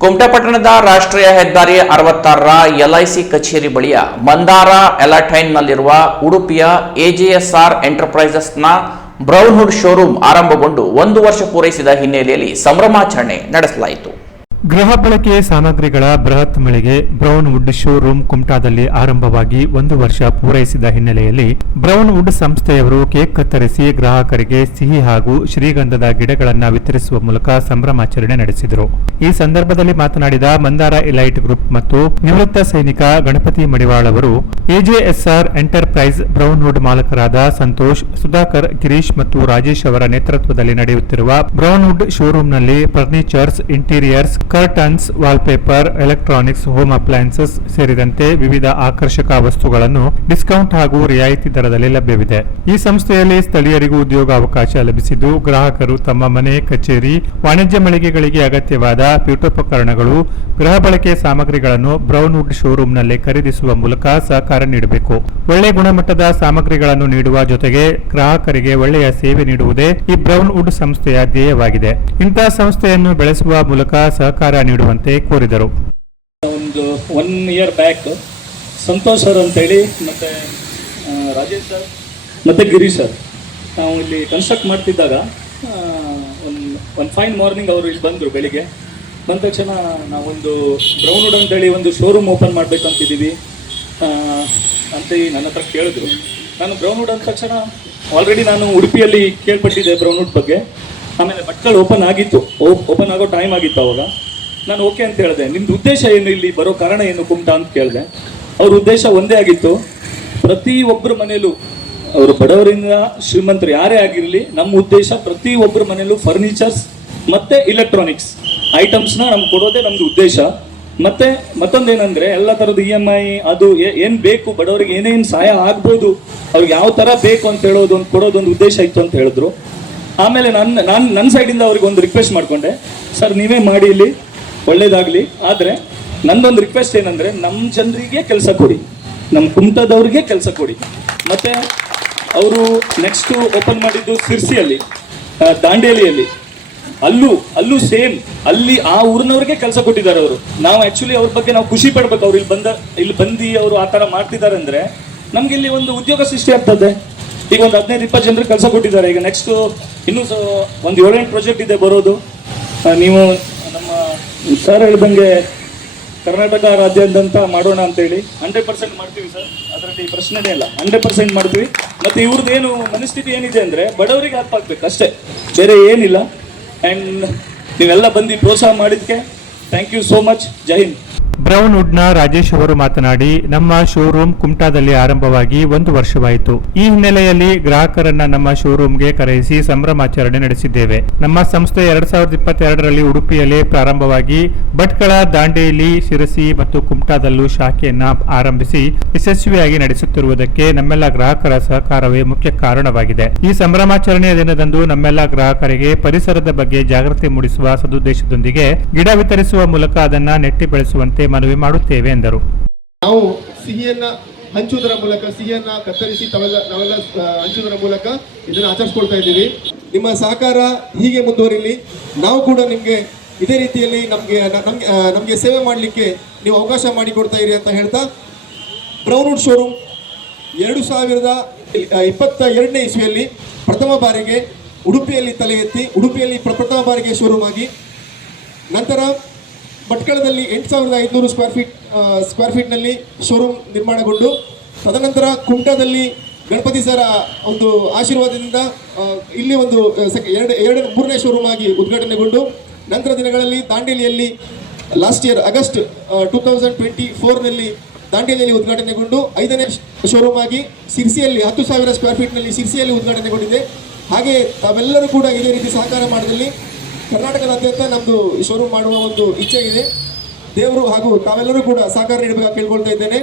ಕುಮಟಾ ಪಟ್ಟಣದ ರಾಷ್ಟ್ರೀಯ ಹೆದ್ದಾರಿ 66ರ ಎಲ್ಐಸಿ ಕಚೇರಿ ಬಳಿಯ ಮಂದಾರ ಎಲಾಟೈನ್ನಲ್ಲಿರುವ ಉಡುಪಿಯ ಎಜೆಎಸ್ಆರ್ ಎಂಟರ್ಪ್ರೈಸಸ್ನ ಬ್ರೌನ್ವುಡ್ ಶೋರೂಮ್ ಆರಂಭಗೊಂಡು 1 ವರ್ಷ ಪೂರೈಸಿದ ಹಿನ್ನೆಲೆಯಲ್ಲಿ ಸಂಭ್ರಮಾಚರಣೆ ನಡೆಸಲಾಯಿತು. ಗೃಹ ಬಳಕೆ ಸಾಮಗ್ರಿಗಳ ಬೃಹತ್ ಮಳಿಗೆ ಬ್ರೌನ್ವುಡ್ ಶೋರೂಮ್ ಕುಮಟಾದಲ್ಲಿ ಆರಂಭವಾಗಿ 1 ವರ್ಷ ಪೂರೈಸಿದ ಹಿನ್ನೆಲೆಯಲ್ಲಿ ಬ್ರೌನ್ವುಡ್ ಸಂಸ್ಥೆಯವರು ಕೇಕ್ ಕತ್ತರಿಸಿ ಗ್ರಾಹಕರಿಗೆ ಸಿಹಿ ಹಾಗೂ ಶ್ರೀಗಂಧದ ಗಿಡಗಳನ್ನು ವಿತರಿಸುವ ಮೂಲಕ ಸಂಭ್ರಮಾಚರಣೆ ನಡೆಸಿದರು. ಈ ಸಂದರ್ಭದಲ್ಲಿ ಮಾತನಾಡಿದ ಮಂದಾರ ಎಲೈಟ್ ಗ್ರೂಪ್ ಮತ್ತು ನಿವೃತ್ತ ಸೈನಿಕ ಗಣಪತಿ ಮಡಿವಾಳ್ ಅವರು ಎಜೆಎಸ್ಆರ್ ಎಂಟರ್ಪ್ರೈಸ್ ಬ್ರೌನ್ವುಡ್ ಮಾಲಕರಾದ ಸಂತೋಷ್, ಸುಧಾಕರ್, ಗಿರೀಶ್ ಮತ್ತು ರಾಜೇಶ್ ಅವರ ನೇತೃತ್ವದಲ್ಲಿ ನಡೆಯುತ್ತಿರುವ ಬ್ರೌನ್ವುಡ್ ಶೋರೂಮ್ನಲ್ಲಿ furnitures, interiors, curtains, wallpaper, electronics, home appliances ಸೇರಿದಂತೆ ವಿವಿಧ ಆಕರ್ಷಕ ವಸ್ತುಗಳನ್ನು ಡಿಸ್ಕೌಂಟ್ ಹಾಗೂ ರಿಯಾಯಿತಿ ದರದಲ್ಲಿ ಲಭ್ಯವಿದೆ. ಈ ಸಂಸ್ಥೆಯಲ್ಲಿ ಸ್ಥಳೀಯರಿಗೂ ಉದ್ಯೋಗಾವಕಾಶ ಲಭಿಸಿದ್ದು, ಗ್ರಾಹಕರು ತಮ್ಮ ಮನೆ, ಕಚೇರಿ, ವಾಣಿಜ್ಯ ಮಳಿಗೆಗಳಿಗೆ ಅಗತ್ಯವಾದ ಪೀಠೋಪಕರಣಗಳು, ಗೃಹ ಬಳಕೆ ಸಾಮಗ್ರಿಗಳನ್ನು ಬ್ರೌನ್ವುಡ್ ಶೋರೂಮ್ನಲ್ಲಿ ಖರೀದಿಸುವ ಮೂಲಕ ಸಹಕಾರ ನೀಡಬೇಕು. ಒಳ್ಳೆ ಗುಣಮಟ್ಟದ ಸಾಮಗ್ರಿಗಳನ್ನು ನೀಡುವ ಜೊತೆಗೆ ಗ್ರಾಹಕರಿಗೆ ಒಳ್ಳೆಯ ಸೇವೆ ನೀಡುವುದೇ ಈ ಬ್ರೌನ್ವುಡ್ ಸಂಸ್ಥೆಯ ಧ್ಯೇಯವಾಗಿದೆ. ಇಂತಹ ಸಂಸ್ಥೆಯನ್ನು ಬೆಳೆಸುವ ಮೂಲಕ ಸಹಕಾರ ನೀಡುವಂತೆ ಕೋರಿದರು. ಒಂದು 1 year ಬ್ಯಾಕ್ ಸಂತೋಷ್ ಸರ್ ಅಂತೇಳಿ ಮತ್ತೆ ರಾಜೇಶ್ ಸರ್ ಮತ್ತೆ ಗಿರೀಶ್ ಸರ್ ನಾವು ಇಲ್ಲಿ ಕನ್ಸ್ಟ್ರಕ್ಟ್ ಮಾಡ್ತಿದ್ದಾಗ ಒಂದು ಫೈನ್ ಮಾರ್ನಿಂಗ್ ಅವರು ಇಲ್ಲಿ ಬಂದರು. ಬೆಳಿಗ್ಗೆ ಬಂದ ತಕ್ಷಣ ನಾವೊಂದು ಬ್ರೌನ್ವುಡ್ ಅಂತೇಳಿ ಒಂದು ಶೋರೂಮ್ ಓಪನ್ ಮಾಡಬೇಕಂತಿದ್ದೀವಿ ಅಂತ ನನ್ನ ಹತ್ರ ಕೇಳಿದ್ರು. ನಾನು ಬ್ರೌನ್ವುಡ್ ಅಂದ ತಕ್ಷಣ ಆಲ್ರೆಡಿ ನಾನು ಉಡುಪಿಯಲ್ಲಿ ಕೇಳ್ಪಟ್ಟಿದ್ದೆ ಬ್ರೌನ್ವುಡ್ ಬಗ್ಗೆ. ಆಮೇಲೆ ಭಟ್ಕಳ ಓಪನ್ ಆಗೋ ಟೈಮ್ ಆಗಿತ್ತು. ಅವಾಗ ನಾನು ಓಕೆ ಅಂತ ಹೇಳಿದೆ. ನಿಮ್ದು ಉದ್ದೇಶ ಏನು, ಇಲ್ಲಿ ಬರೋ ಕಾರಣ ಏನು ಕುಮಟಾ ಅಂತ ಕೇಳಿದೆ. ಅವ್ರ ಉದ್ದೇಶ ಒಂದೇ ಆಗಿತ್ತು, ಪ್ರತಿ ಒಬ್ಬರ ಮನೆಯಲ್ಲೂ ಅವರು ಬಡವರಿಂದ ಶ್ರೀಮಂತರು ಯಾರೇ ಆಗಿರಲಿ, ನಮ್ಮ ಉದ್ದೇಶ ಪ್ರತಿ ಒಬ್ಬರ ಮನೆಯಲ್ಲೂ ಫರ್ನಿಚರ್ಸ್ ಮತ್ತು ಇಲೆಕ್ಟ್ರಾನಿಕ್ಸ್ ಐಟಮ್ಸ್ನ ನಮ್ಗೆ ಕೊಡೋದೇ ನಮ್ಮದು ಉದ್ದೇಶ. ಮತ್ತು ಮತ್ತೊಂದೇನೆಂದರೆ ಎಲ್ಲ ಥರದ EMI ಅದು ಏನು ಬೇಕು ಬಡವರಿಗೆ ಏನೇನು ಸಹಾಯ ಆಗ್ಬೋದು, ಅವ್ರಿಗೆ ಯಾವ ಥರ ಬೇಕು ಅಂತ ಕೊಡೋದೊಂದು ಉದ್ದೇಶ ಇತ್ತು ಅಂತ ಹೇಳಿದ್ರು. ಆಮೇಲೆ ನನ್ನ ಸೈಡಿಂದ ಅವ್ರಿಗೆ ಒಂದು ರಿಕ್ವೆಸ್ಟ್ ಮಾಡಿಕೊಂಡೆ, ಸರ್ ನೀವೇ ಮಾಡಿ ಇಲ್ಲಿ ಒಳ್ಳೇದಾಗಲಿ, ಆದರೆ ನಂದೊಂದು ರಿಕ್ವೆಸ್ಟ್ ಏನಂದರೆ ನಮ್ಮ ಜನರಿಗೆ ಕೆಲಸ ಕೊಡಿ, ನಮ್ಮ ಕುಮಟಾದವ್ರಿಗೆ ಕೆಲಸ ಕೊಡಿ. ಮತ್ತು ಅವರು ನೆಕ್ಸ್ಟು ಓಪನ್ ಮಾಡಿದ್ದು ಸಿರ್ಸಿಯಲ್ಲಿ, ದಾಂಡೇಲಿಯಲ್ಲಿ, ಅಲ್ಲೂ ಸೇಮ್ ಅಲ್ಲಿ ಆ ಊರಿನವ್ರಿಗೆ ಕೆಲಸ ಕೊಟ್ಟಿದ್ದಾರೆ ಅವರು. ನಾವು ಆ್ಯಕ್ಚುಲಿ ಅವ್ರ ಬಗ್ಗೆ ನಾವು ಖುಷಿ ಪಡ್ಬೇಕು. ಅವ್ರು ಇಲ್ಲಿ ಬಂದು ಅವರು ಆ ಥರ ಮಾಡ್ತಿದ್ದಾರೆ ಅಂದರೆ ನಮ್ಗೆ ಇಲ್ಲಿ ಒಂದು ಉದ್ಯೋಗ ಸೃಷ್ಟಿ ಆಗ್ತದೆ. ಈಗ ಒಂದು 15-20 ಜನರಿಗೆ ಕೆಲಸ ಕೊಟ್ಟಿದ್ದಾರೆ. ಈಗ ನೆಕ್ಸ್ಟು ಇನ್ನೂ ಒಂದು 7-8 ಪ್ರಾಜೆಕ್ಟ್ ಇದೆ ಬರೋದು. ನೀವು ನಮ್ಮ ಸರ್ ಹೇಳ್ದಂಗೆ ಕರ್ನಾಟಕ ರಾಜ್ಯಾದ್ಯಂತ ಮಾಡೋಣ ಅಂತೇಳಿ 100% ಮಾಡ್ತೀವಿ ಸರ್, ಅದರಲ್ಲಿ ಪ್ರಶ್ನೆನೇ ಇಲ್ಲ. 100% ಮಾಡ್ತೀವಿ. ಮತ್ತು ಇವ್ರದ್ದೇನು ಮನಸ್ಥಿತಿ ಏನಿದೆ ಅಂದರೆ ಬಡವರಿಗೆ ಹೆಲ್ಪ್ ಆಗಬೇಕು ಅಷ್ಟೇ, ಬೇರೆ ಏನಿಲ್ಲ. ಆ್ಯಂಡ್ ನೀವೆಲ್ಲ ಬಂದು ಪ್ರೋತ್ಸಾಹ ಮಾಡಿದ್ದಕ್ಕೆ ಥ್ಯಾಂಕ್ ಯು ಸೋ ಮಚ್. ಜೈ ಹಿಂದ್. ಬ್ರೌನ್ವುಡ್ನ ರಾಜೇಶ್ ಅವರು ಮಾತನಾಡಿ, ನಮ್ಮ ಶೋರೂಮ್ ಕುಮಟಾದಲ್ಲಿ ಆರಂಭವಾಗಿ 1 ವರ್ಷವಾಯಿತು. ಈ ಹಿನ್ನೆಲೆಯಲ್ಲಿ ಗ್ರಾಹಕರನ್ನ ನಮ್ಮ ಶೋರೂಮ್ಗೆ ಕರೆಯಿಸಿ ಸಂಭ್ರಮಾಚರಣೆ ನಡೆಸಿದ್ದೇವೆ. ನಮ್ಮ ಸಂಸ್ಥೆ 2022ರಲ್ಲಿ ಉಡುಪಿಯಲ್ಲಿ ಪ್ರಾರಂಭವಾಗಿ ಭಟ್ಕಳ, ದಾಂಡೇಲಿ, ಶಿರಸಿ ಮತ್ತು ಕುಮಟಾದಲ್ಲೂ ಶಾಖೆಯನ್ನ ಆರಂಭಿಸಿ ಯಶಸ್ವಿಯಾಗಿ ನಡೆಸುತ್ತಿರುವುದಕ್ಕೆ ನಮ್ಮೆಲ್ಲ ಗ್ರಾಹಕರ ಸಹಕಾರವೇ ಮುಖ್ಯ ಕಾರಣವಾಗಿದೆ. ಈ ಸಂಭ್ರಮಾಚರಣೆಯ ದಿನದಂದು ನಮ್ಮೆಲ್ಲ ಗ್ರಾಹಕರಿಗೆ ಪರಿಸರದ ಬಗ್ಗೆ ಜಾಗೃತಿ ಮೂಡಿಸುವ ಸದುದ್ದೇಶದೊಂದಿಗೆ ಗಿಡ ವಿತರಿಸುವ ಮೂಲಕ ಅದನ್ನ ನೆಟ್ಟಿ ಬೆಳೆಸುವಂತೆ ಮನವಿ ಮಾಡುತ್ತೇವೆ ಎಂದರು. ನಾವು ಸಿಹಿಯನ್ನ ಹಂಚುವುದರ ಮೂಲಕ, ಸಿಹಿಯನ್ನ ಕತ್ತರಿಸಿ ನಾವೆಲ್ಲ ಹಂಚುವುದರ ಮೂಲಕ ಇದನ್ನು ಆಚರಿಸ್ಕೊಳ್ತಾ ಇದ್ದೀವಿ. ನಿಮ್ಮ ಸಹಕಾರ ಹೀಗೆ ಮುಂದುವರಿಲಿ. ನಾವು ಕೂಡ ನಿಮಗೆ ಇದೇ ರೀತಿಯಲ್ಲಿ ನಮಗೆ ಸೇವೆ ಮಾಡಲಿಕ್ಕೆ ನೀವು ಅವಕಾಶ ಮಾಡಿಕೊಡ್ತಾ ಇರಿ ಅಂತ ಹೇಳ್ತಾ, ಬ್ರೌನ್ವುಡ್ ಶೋರೂಮ್ 2022ನೇ ಇಸ್ವಿಯಲ್ಲಿ ಪ್ರಥಮ ಬಾರಿಗೆ ಉಡುಪಿಯಲ್ಲಿ ತಲೆ ಎತ್ತಿ, ಉಡುಪಿಯಲ್ಲಿ ಪ್ರಥಮ ಬಾರಿಗೆ ಶೋರೂಮ್ ಆಗಿ, ನಂತರ ಭಟ್ಕಳದಲ್ಲಿ 8500 ಸ್ಕ್ವೇರ್ ಫೀಟ್ನಲ್ಲಿ ಶೋರೂಮ್ ನಿರ್ಮಾಣಗೊಂಡು, ತದನಂತರ ಕುಮಟಾದಲ್ಲಿ ಗಣಪತಿ ಸರ ಒಂದು ಆಶೀರ್ವಾದದಿಂದ ಇಲ್ಲಿ ಒಂದು 3ನೇ ಶೋರೂಮ್ ಆಗಿ ಉದ್ಘಾಟನೆಗೊಂಡು, ನಂತರ ದಿನಗಳಲ್ಲಿ ದಾಂಡೇಲಿಯಲ್ಲಿ ಲಾಸ್ಟ್ ಇಯರ್ ಆಗಸ್ಟ್ 2024ನಲ್ಲಿ ದಾಂಡೇಲಿಯಲ್ಲಿ ಉದ್ಘಾಟನೆಗೊಂಡು 5ನೇ ಶೋರೂಮ್ ಆಗಿ ಸಿರ್ಸಿಯಲ್ಲಿ 10,000 ಸ್ಕ್ವೇರ್ ಫೀಟ್ನಲ್ಲಿ ಸಿರ್ಸಿಯಲ್ಲಿ ಉದ್ಘಾಟನೆಗೊಂಡಿದೆ. ಹಾಗೆ ತಾವೆಲ್ಲರೂ ಕೂಡ ಇದೇ ರೀತಿ ಸಹಕಾರ ಮಾಡಿದಲ್ಲಿ ಕರ್ನಾಟಕದಾದ್ಯಂತ ನಮ್ಮದು ಶೋರೂಮ್ ಮಾಡುವ ಒಂದು ಇಚ್ಛೆ ಇದೆ. ದೇವರು ಹಾಗೂ ತಾವೆಲ್ಲರೂ ಕೂಡ ಸಹಕಾರ ನೀಡಬೇಕು ಕೇಳ್ಕೊಳ್ತಾ ಇದ್ದೇನೆ.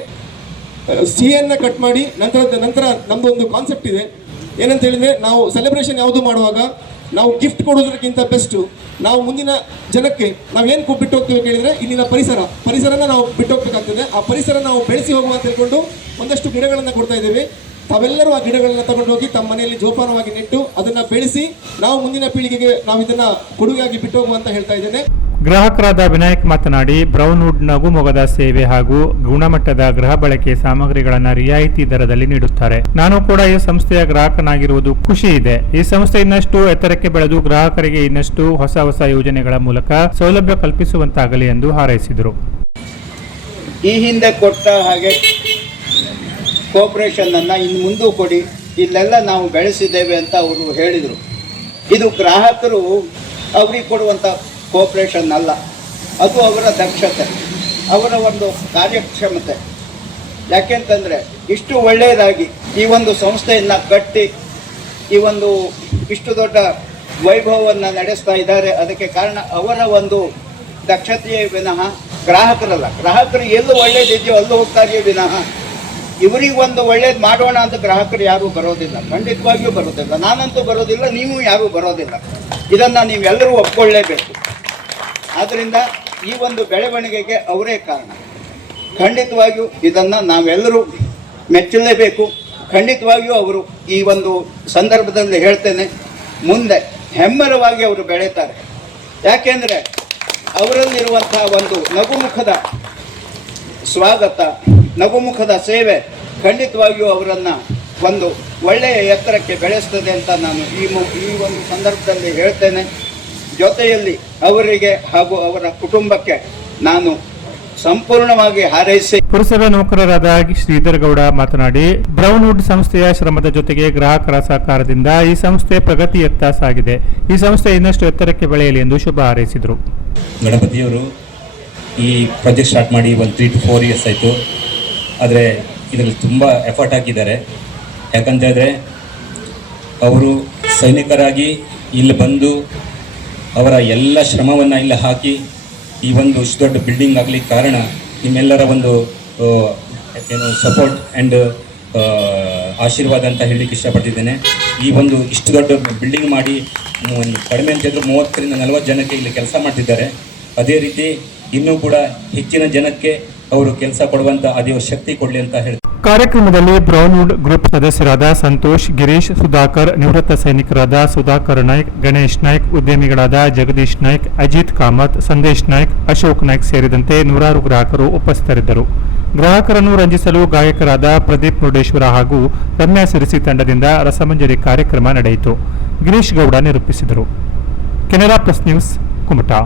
ಸಿಹಿಯನ್ನು ಕಟ್ ಮಾಡಿ ನಂತರ ನಮ್ಮದು ಒಂದು ಕಾನ್ಸೆಪ್ಟ್ ಇದೆ. ಏನಂತ ಹೇಳಿದರೆ, ನಾವು ಸೆಲೆಬ್ರೇಷನ್ ಯಾವುದು ಮಾಡುವಾಗ ನಾವು ಗಿಫ್ಟ್ ಕೊಡೋದಕ್ಕಿಂತ ಬೆಸ್ಟು ನಾವು ಮುಂದಿನ ಜನಕ್ಕೆ ನಾವೇನು ಬಿಟ್ಟು ಹೋಗ್ತೀವಿ ಕೇಳಿದರೆ, ಇಲ್ಲಿನ ಪರಿಸರನ ನಾವು ಬಿಟ್ಟು ಹೋಗ್ಬೇಕಾಗ್ತದೆ. ಆ ಪರಿಸರ ನಾವು ಬೆಳೆಸಿ ಹೋಗುವ ಅಂತ ಹೇಳ್ಕೊಂಡು ಒಂದಷ್ಟು ಗಿಡಗಳನ್ನು ಕೊಡ್ತಾ ಇದ್ದೇವೆ. ತಾವೆಲ್ಲರೂ ಆ ಗಿಡಗಳನ್ನ ತಗೊಂಡೋಗಿ ತಮ್ಮ ಮನೆಯಲ್ಲಿ ಜೋಪಾನವಾಗಿ ನೆಟ್ಟು ಅದನ್ನು ಬೆಳೆಸಿ ನಾವು ಮುಂದಿನ ಪೀಳಿಗೆಗೆ ನಾವು ಇದನ್ನು ಕೊಡುಗೆಯಾಗಿ ಬಿಟ್ಟು ಹೋಗುವ ಅಂತ ಹೇಳ್ತಾ ಇದ್ದೇನೆ. ಗ್ರಾಹಕರಾದ ವಿನಾಯಕ್ ಮಾತನಾಡಿ, ಬ್ರೌನ್ವುಡ್ ನಗುಮೊಗದ ಸೇವೆ ಹಾಗೂ ಗುಣಮಟ್ಟದ ಗೃಹ ಬಳಕೆ ಸಾಮಗ್ರಿಗಳನ್ನು ರಿಯಾಯಿತಿ ದರದಲ್ಲಿ ನೀಡುತ್ತಾರೆ. ನಾನು ಕೂಡ ಈ ಸಂಸ್ಥೆಯ ಗ್ರಾಹಕನಾಗಿರುವುದು ಖುಷಿ ಇದೆ. ಈ ಸಂಸ್ಥೆ ಇನ್ನಷ್ಟು ಎತ್ತರಕ್ಕೆ ಬೆಳೆದು ಗ್ರಾಹಕರಿಗೆ ಇನ್ನಷ್ಟು ಹೊಸ ಯೋಜನೆಗಳ ಮೂಲಕ ಸೌಲಭ್ಯ ಕಲ್ಪಿಸುವಂತಾಗಲಿ ಎಂದು ಹಾರೈಸಿದರು. ಈ ಹಿಂದೆ ಕೊಟ್ಟ ಹಾಗೆ ಕೋಆಪರೇಷನ್ ಅನ್ನು ಇನ್ನು ಮುಂದೂ ಕೊಡಿ, ಇಲ್ಲೆಲ್ಲ ನಾವು ಬೆಳೆಸಿದ್ದೇವೆ ಅಂತ ಅವರು ಹೇಳಿದರು. ಇದು ಗ್ರಾಹಕರು ಅವರಿಗೆ ಕೊಡುವಂಥ ಕೋಆಪರೇಷನ್ ಅಲ್ಲ, ಅದು ಅವರ ದಕ್ಷತೆ, ಅವರ ಒಂದು ಕಾರ್ಯಕ್ಷಮತೆ. ಯಾಕೆಂತಂದರೆ ಇಷ್ಟು ಒಳ್ಳೆಯದಾಗಿ ಈ ಒಂದು ಸಂಸ್ಥೆಯನ್ನು ಕಟ್ಟಿ ಈ ಒಂದು ಇಷ್ಟು ದೊಡ್ಡ ವೈಭವವನ್ನು ನಡೆಸ್ತಾ ಇದ್ದಾರೆ. ಅದಕ್ಕೆ ಕಾರಣ ಅವರ ಒಂದು ದಕ್ಷತೆಯೇ ವಿನಃ ಗ್ರಾಹಕರಲ್ಲ. ಗ್ರಾಹಕರು ಎಲ್ಲೂ ಒಳ್ಳೇದಿದೆಯೋ ಅಲ್ಲೂ ಹೋಗ್ತಾರೆಯೇ ವಿನಃ ಇವರಿಗೆ ಒಂದು ಒಳ್ಳೇದು ಮಾಡೋಣ ಅಂತ ಗ್ರಾಹಕರು ಯಾರೂ ಬರೋದಿಲ್ಲ, ಖಂಡಿತವಾಗಿಯೂ ಬರೋದಿಲ್ಲ. ನಾನಂತೂ ಬರೋದಿಲ್ಲ, ನೀವು ಯಾರೂ ಬರೋದಿಲ್ಲ. ಇದನ್ನು ನೀವೆಲ್ಲರೂ ಒಪ್ಕೊಳ್ಳೇಬೇಕು. ಆದ್ದರಿಂದ ಈ ಒಂದು ಬೆಳವಣಿಗೆಗೆ ಅವರೇ ಕಾರಣ. ಖಂಡಿತವಾಗಿಯೂ ಇದನ್ನು ನಾವೆಲ್ಲರೂ ಮೆಚ್ಚಲೇಬೇಕು. ಖಂಡಿತವಾಗಿಯೂ ಅವರು ಈ ಒಂದು ಸಂದರ್ಭದಲ್ಲಿ ಹೇಳ್ತೇನೆ, ಮುಂದೆ ಹೆಮ್ಮರವಾಗಿ ಅವರು ಬೆಳೀತಾರೆ. ಯಾಕೆಂದರೆ ಅವರಲ್ಲಿರುವಂಥ ಒಂದು ನಗುಮುಖದ ಸ್ವಾಗತ, ನಗುಮುಖದ ಸೇವೆ ಖಂಡಿತವಾಗಿಯೂ ಅವರನ್ನು ಒಂದು ಒಳ್ಳೆಯ ಎತ್ತರಕ್ಕೆ ಬೆಳೆಸ್ತದೆ ಅಂತ ನಾನು ಈ ಒಂದು ಸಂದರ್ಭದಲ್ಲಿ ಹೇಳ್ತೇನೆ. ಜೊತೆಯಲ್ಲಿ ಅವರಿಗೆ ಹಾಗೂ ಅವರ ಕುಟುಂಬಕ್ಕೆ ನಾನು ಸಂಪೂರ್ಣವಾಗಿ ಹಾರೈಸಿ. ಪುರಸಭೆ ನೌಕರರಾದ ಶ್ರೀಧರ್ ಗೌಡ ಮಾತನಾಡಿ, ಬ್ರೌನ್ವುಡ್ ಸಂಸ್ಥೆಯ ಶ್ರಮದ ಜೊತೆಗೆ ಗ್ರಾಹಕರ ಸಹಕಾರದಿಂದ ಈ ಸಂಸ್ಥೆ ಪ್ರಗತಿಯತ್ತ ಸಾಗಿದೆ. ಈ ಸಂಸ್ಥೆ ಇನ್ನಷ್ಟು ಎತ್ತರಕ್ಕೆ ಬೆಳೆಯಲಿ ಎಂದು ಶುಭ ಹಾರೈಸಿದರು. ಗಣಪತಿಯವರು ಈ ಪ್ರಾಜೆಕ್ಟ್ ಸ್ಟಾರ್ಟ್ ಮಾಡಿ ಒಂದು 3 to 4 years ಆಯಿತು. ಆದರೆ ಇದರಲ್ಲಿ ತುಂಬ ಎಫರ್ಟ್ ಹಾಕಿದ್ದಾರೆ. ಯಾಕಂತ ಹೇಳಿದ್ರೆ ಅವರು ಸೈನಿಕರಾಗಿ ಇಲ್ಲಿ ಬಂದು ಅವರ ಎಲ್ಲ ಶ್ರಮವನ್ನು ಇಲ್ಲಿ ಹಾಕಿ ಈ ಒಂದು ಇಷ್ಟು ದೊಡ್ಡ ಬಿಲ್ಡಿಂಗ್ ಆಗಲಿಕ್ಕೆ ಕಾರಣ ನಿಮ್ಮೆಲ್ಲರ ಒಂದು ಏನು ಸಪೋರ್ಟ್ ಆ್ಯಂಡ್ ಆಶೀರ್ವಾದ ಅಂತ ಹೇಳಲಿಕ್ಕೆ ಇಷ್ಟಪಡ್ತಿದ್ದೇನೆ. ಈ ಒಂದು ಇಷ್ಟು ದೊಡ್ಡ ಬಿಲ್ಡಿಂಗ್ ಮಾಡಿ ಒಂದು ಕಡಿಮೆ ಅಂತ ಹೇಳಿದ್ರು 30 ರಿಂದ 40 ಜನಕ್ಕೆ ಇಲ್ಲಿ ಕೆಲಸ ಮಾಡ್ತಿದ್ದಾರೆ. ಅದೇ ರೀತಿ ಇನ್ನೂ ಕೂಡ ಹೆಚ್ಚಿನ ಜನಕ್ಕೆ ಅವರು ಕೆಲಸ ಕೊಡುವಂಥ ಅದೇ ಶಕ್ತಿ ಕೊಡಲಿ ಅಂತ ಹೇಳ್ತಾರೆ. ಕಾರ್ಯಕ್ರಮದಲ್ಲಿ ಬ್ರೌನ್ವುಡ್ ಗ್ರೂಪ್ ಸದಸ್ಯರಾದ ಸಂತೋಷ್, ಗಿರೀಶ್, ಸುಧಾಕರ್, ನಿವೃತ್ತ ಸೈನಿಕರಾದ ಸುಧಾಕರ್ ನಾಯ್ಕ್, ಗಣೇಶ್ ನಾಯ್ಕ್, ಉದ್ಯಮಿಗಳಾದ ಜಗದೀಶ್ ನಾಯ್ಕ್, ಅಜಿತ್ ಕಾಮತ್, ಸಂದೇಶ್ ನಾಯ್ಕ್, ಅಶೋಕ್ ನಾಯ್ಕ್ ಸೇರಿದಂತೆ ನೂರಾರು ಗ್ರಾಹಕರು ಉಪಸ್ಥಿತರಿದ್ದರು. ಗ್ರಾಹಕರನ್ನು ರಂಜಿಸಲು ಗಾಯಕರಾದ ಪ್ರದೀಪ್ ಮುರುಡೇಶ್ವರ ಹಾಗೂ ರಮ್ಯಾ ಸಿರಿಸಿ ತಂಡದಿಂದ ರಸಮಂಜರಿ ಕಾರ್ಯಕ್ರಮ ನಡೆಯಿತು. ಗಿರೀಶ್ ಗೌಡ ನಿರೂಪಿಸಿದರು. Canara plus news, Kumta.